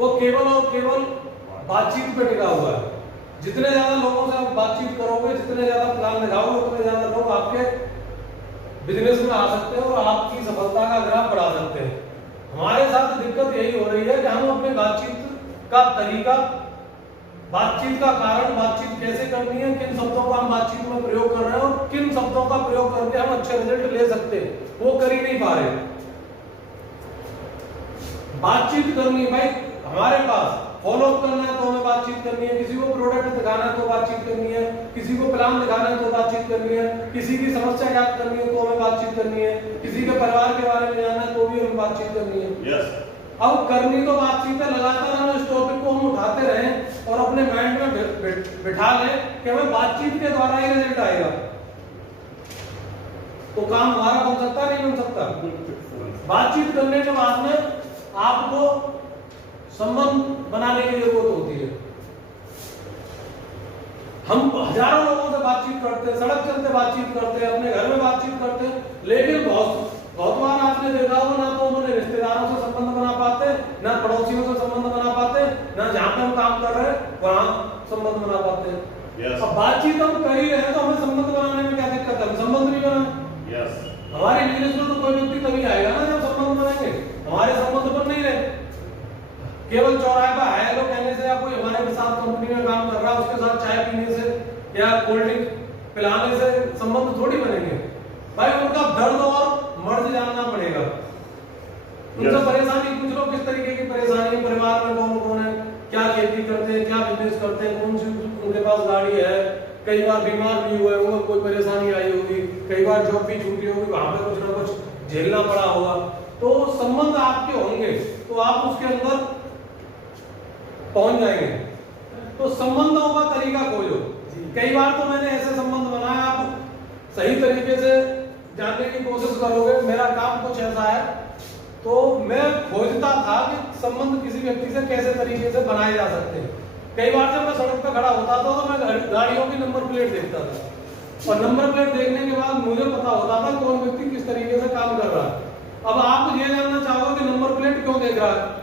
वो केवल और केवल बातचीत पे टिका हुआ है। जितने ज्यादा लोगों से आप बातचीत करोगे, जितने ज्यादा प्लान लगाओगे, उतने ज्यादा लोग आपके बिजनेस में आ सकते हैं और आपकी सफलता का ग्राफ बढ़ा सकते हैं। हमारे साथ दिक्कत यही हो रही है कि हम अपने बातचीत का तरीका, बातचीत का कारण, बातचीत कैसे करनी है, किन शब्दों का हम बातचीत में प्रयोग कर रहे हैं और किन शब्दों का प्रयोग करके हम अच्छे रिजल्ट ले सकते हैं, वो कर ही नहीं पा रहे। बातचीत करनी है भाई, हमारे पास फॉलो अप करना है तो हमें बातचीत करनी है, किसी को प्रोडक्ट दिखाना है तो बातचीत करनी है, किसी को प्लान दिखाना है तो बातचीत करनी है, किसी की समस्या ज्ञात करनी है तो हमें बातचीत करनी है, किसी के परिवार के बारे में जानना है तो भी हमें बातचीत करनी है। yes. अब करनी तो बातचीत है, लगातार हम इस टॉपिक को हम उठाते रहें और अपने माइंड में बिठा लें कि हमें बातचीत के द्वारा ही रिजल्ट आएगा, तो काम हमारा बन सकता नहीं बन सकता। बातचीत करने के बाद में आपको संबंध बनाने की जरूरत होती है। हम हजारों लोगों से बातचीत करते हैं, सड़क चलते बातचीत करते हैं, अपने घर में बातचीत करते हैं, लेकिन बहुत बार आपने देखा होगा ना तो उन्होंने रिश्तेदारों से संबंध बना पाते, ना पड़ोसियों से संबंध बना पाते, ना जहां पे हम काम कर रहे हैं वहां संबंध बना पाते हैं। yes. अब बातचीत हम कर ही रहे हैं तो हमें संबंध बनाने में क्या दिक्कत है? हम संबंध नहीं बनाए। yes. हमारे बिजनेस में तो कोई व्यक्ति तभी आएगा ना जब संबंध बनाएंगे। हमारे संबंध बन नहीं रहे, केवल चौराहे पर हेलो कहने से या कोई हमारे के साथ कंपनी में काम कर रहा है उसके साथ चाय पीने से या कोल्ड ड्रिंक पिलाने से संबंध थोड़ी बनेंगे भाई। उनका दर्द और मर्ज जानना पड़ेगा, उनसे परेशानी पूछ लो, किस तरीके की परेशानी, परिवार में कौन कौन है, क्या खेती करते हैं, क्या बिजनेस करते हैं, कौन सी उनके पास गाड़ी है, कई बार बीमार भी हुए होंगे, कोई परेशानी आई होगी, कई बार जॉब भी छूटी होगी, वहां पे कुछ ना कुछ झेलना पड़ा होगा। तो संबंध आपके होंगे तो आप उसके अंदर पहुंच जाएंगे। तो संबंधों का तरीका खोजो। कई बार तो मैंने ऐसे संबंध बनाए, आप सही तरीके से जानने की कोशिश करोगे। मेरा काम कुछ ऐसा है, तो मैं खोजता था कि संबंध किसी व्यक्ति से कैसे तरीके से बनाए जा सकते हैं। कई बार जब मैं सड़क पर खड़ा होता था तो मैं गाड़ियों की नंबर प्लेट देखता था और नंबर प्लेट देखने के बाद मुझे पता होता था कौन व्यक्ति किस तरीके से काम कर रहा है। अब आप ये जानना चाहोगे कि नंबर प्लेट क्यों देख रहा है?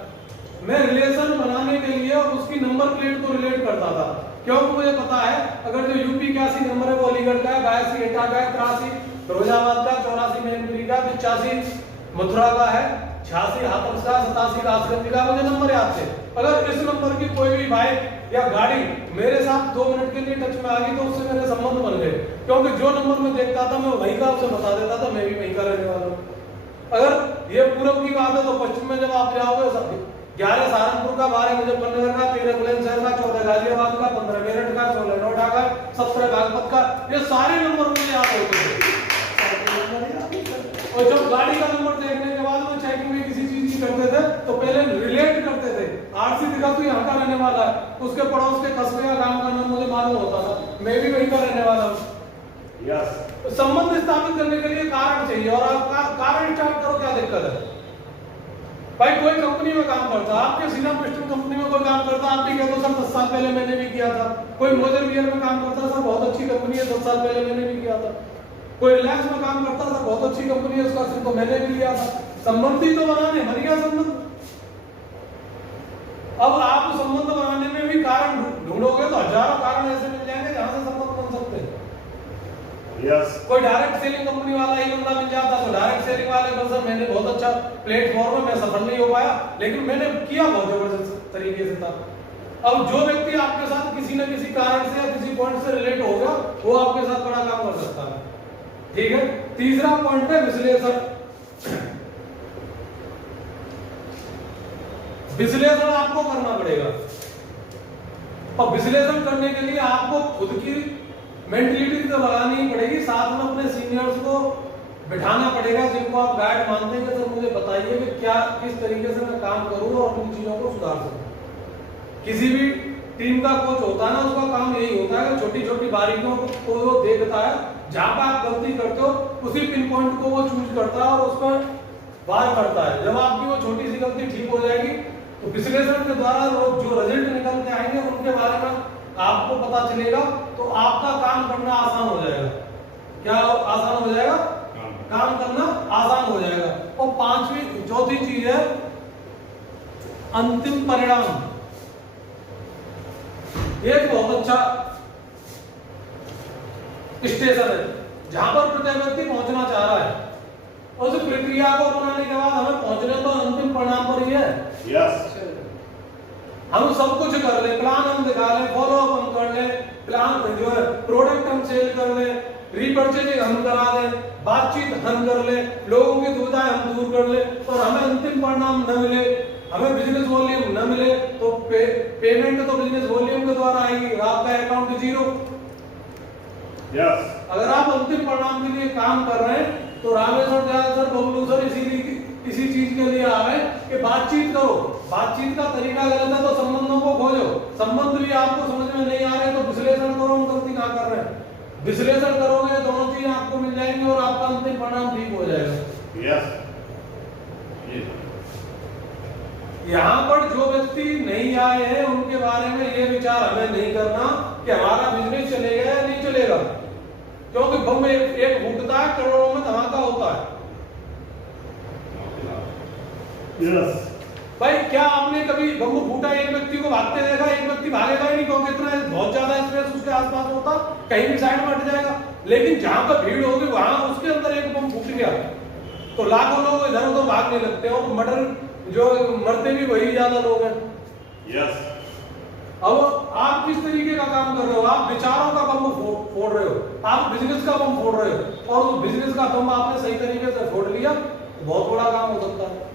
मैं रिलेशन बनाने के लिए और उसकी नंबर प्लेट को रिलेट करता था, क्योंकि मुझे पता है अगर जो यूपी 81 नंबर है वो अलीगढ़ का है, 82 एटा का है, 83 फिरोजाबाद का, 84 मैनपुरी का, 85 मथुरा का है, 86 हाथरस का, 87 कासगंज का, मुझे नंबर याद थे। अगर इस नंबर की कोई भी बाइक या गाड़ी मेरे साथ 2 मिनट के लिए टच में आ गई तो उससे मेरे संबंध बन गए, क्योंकि जो नंबर में देखता था मैं वही का उसे बता देता था, मैं भी वही का रहने वाला हूँ। अगर ये पूर्व की बात है तो पश्चिम में जब आप जाओगे 11 सहारनपुर का, 12 मुजफ्फरनगर का, 13 बुलंदशहर का, 14 गाजियाबाद का, 15 मेरठ का, 16 नोएडा का, 17 बागपत का, ये सारे नंबर मुझे याद होते थे। और जब गाड़ी का नंबर देखने के बाद में चेकिंग में किसी चीज की करते थे तो पहले रिलेट करते थे। आरसी दिखा तो यहाँ का रहने वाला है, उसके पड़ोस के कस्बे का गांव का नाम मुझे मालूम होता था, मैं भी वहीं का रहने वाला हूँ। yes. संबंध स्थापित करने के लिए कारण चाहिए और आप कारण स्टार्ट करो, क्या दिक्कत है भाई? कोई कंपनी में काम करता, आपके सीना पिस्टन कंपनी में कोई काम करता, आप भी कहते हो सर 10 साल पहले मैंने भी किया था। कोई मोजर बियर में काम करता, सर बहुत अच्छी कंपनी है, 10 साल पहले मैंने भी किया था। कोई रिलायंस में काम करता, सर बहुत अच्छी कंपनी है, उसका सिर्फ तो मैंने भी लिया था। संबंधी तो बनाने बन गया संबंध। अब आप संबंध बनाने में भी कारण ढूंढोगे तो हजारों कारण ऐसे मिल जाएंगे जहां से संबंध बन सकते हैं। yes. कोई डायरेक्ट सेलिंग कंपनी वाला ही बंदा मिल जाता तो डायरेक्ट सेलिंग वाले पर सर मैंने बहुत अच्छा प्लेटफॉर्म है, मैं सफल नहीं हो पाया लेकिन मैंने किया बहुत जबरदस्त तरीके से था। अब जो व्यक्ति आपके साथ किसी न किसी कारण से या किसी पॉइंट से रिलेट होगा वो आपके साथ बड़ा काम कर सकता है। ठीक है, तीसरा पॉइंट है विश्लेषण। विश्लेषण आपको करना पड़ेगा और विश्लेषण करने के लिए आपको खुद की मेंटलिटी तो लगानी ही पड़ेगी, साथ में अपने सीनियर्स को बिठाना पड़ेगा जिनको आप गाइड मानते हैं कि सर मुझे बताइए कि क्या किस तरीके से मैं काम करूं और अपनी चीजों को सुधार सकूं। किसी भी टीम का कोच होता है ना, उसका काम यही होता है कि छोटी छोटी बारीकियों को वो देखता है, जहां पर आप गलती करते हो उसी पिन पॉइंट को वो चूज करता है और उस पर वार करता है। जब आपकी वो छोटी सी गलती ठीक हो जाएगी तो विश्लेषण के द्वारा जो रिजल्ट निकल के आएंगे उनके बारे में आपको पता चलेगा, तो आपका काम करना आसान हो जाएगा। क्या आसान हो जाएगा? काम करना आसान हो जाएगा। और चौथी चीज है अंतिम परिणाम एक बहुत अच्छा स्टेशन है जहां पर प्रत्येक व्यक्ति पहुंचना चाह रहा है। उस प्रक्रिया को अपनाने के बाद हमें पहुंचने तो अंतिम परिणाम पर ही है। यस हम सब कुछ कर ले, प्लान हम दिखा ले, फॉलो अप हम कर ले, प्लान जो है प्रोडक्ट हम सेल कर ले, रीपर्चेजिंग हम करा दे, बातचीत हम कर ले, लोगों की दुविधाएं हम दूर कर ले और हमें अंतिम परिणाम न मिले, हमें बिजनेस वॉल्यूम न मिले तो पेमेंट तो बिजनेस वॉल्यूम के द्वारा आएगी, आपका अकाउंट जीरो। यस अगर आप अंतिम परिणाम के लिए काम कर रहे हैं तो रामेश्वर दयाल सर, बबलू सर इसी चीज के लिए आ रहे हैं कि बातचीत करो। बातचीत का तरीका गलत है तो संबंधों को खोजो, संबंध भी आपको समझ में नहीं आ रहे तो विश्लेषण करो हम गलती कहां कर रहे हैं। विश्लेषण करोगे दोनों चीज आपको मिल जाएंगी और आपका अंतिम परिणाम ठीक हो जाएगा। यस यहाँ पर जो व्यक्ति नहीं आए हैं उनके बारे में ये विचार हमें नहीं करना कि हमारा बिजनेस चलेगा या नहीं चलेगा, क्योंकि बम एक फूटता है, करोड़ों में धमाका होता है। यस भाई क्या आपने कभी बम फूटा एक व्यक्ति को भागते देखा? एक व्यक्ति भागेगा ही नहीं क्योंकि इतना बहुत ज्यादा स्पेस उसके आसपास होता, कहीं भी साइड में हट जाएगा। लेकिन जहां पर भीड़ होगी वहां उसके अंदर एक बम फूट गया तो लाखों लोग इधर उधर भागने लगते हैं और मर्डर जो मरते भी वही ज्यादा लोग हैं। यस अब आप किस तरीके का काम कर रहे हो? आप विचारों का बम फोड़ रहे हो, आप बिजनेस का बम फोड़ रहे हो और उस बिजनेस का बम आपने सही तरीके से फोड़ लिया तो बहुत बड़ा काम हो सकता है।